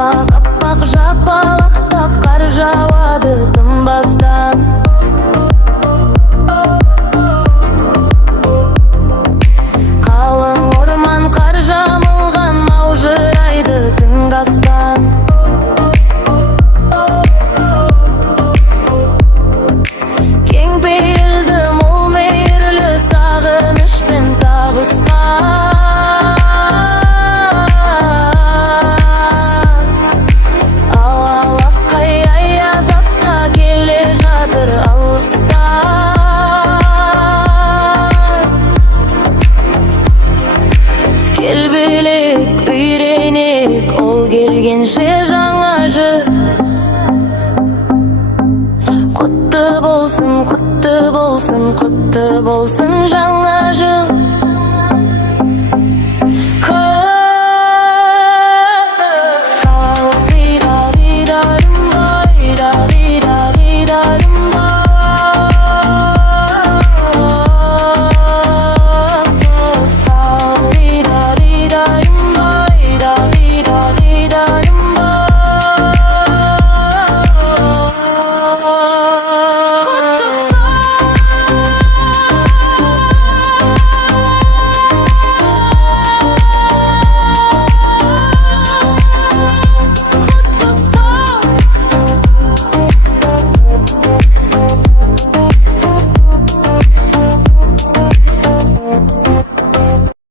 Аппақ жапалақтап қар жауады тынбастан. Қалың орман қар жамылған маужырайды түнгі аспан. Кең пейілді мол мейірлі сағынышпен табысқан. Алақай аязатқа келе жатыр алыстан. Келбелек үйренек ол келгенше жаңа жыл. Құтты болсын, құтты болсын, құтты болсын жаңа жыл.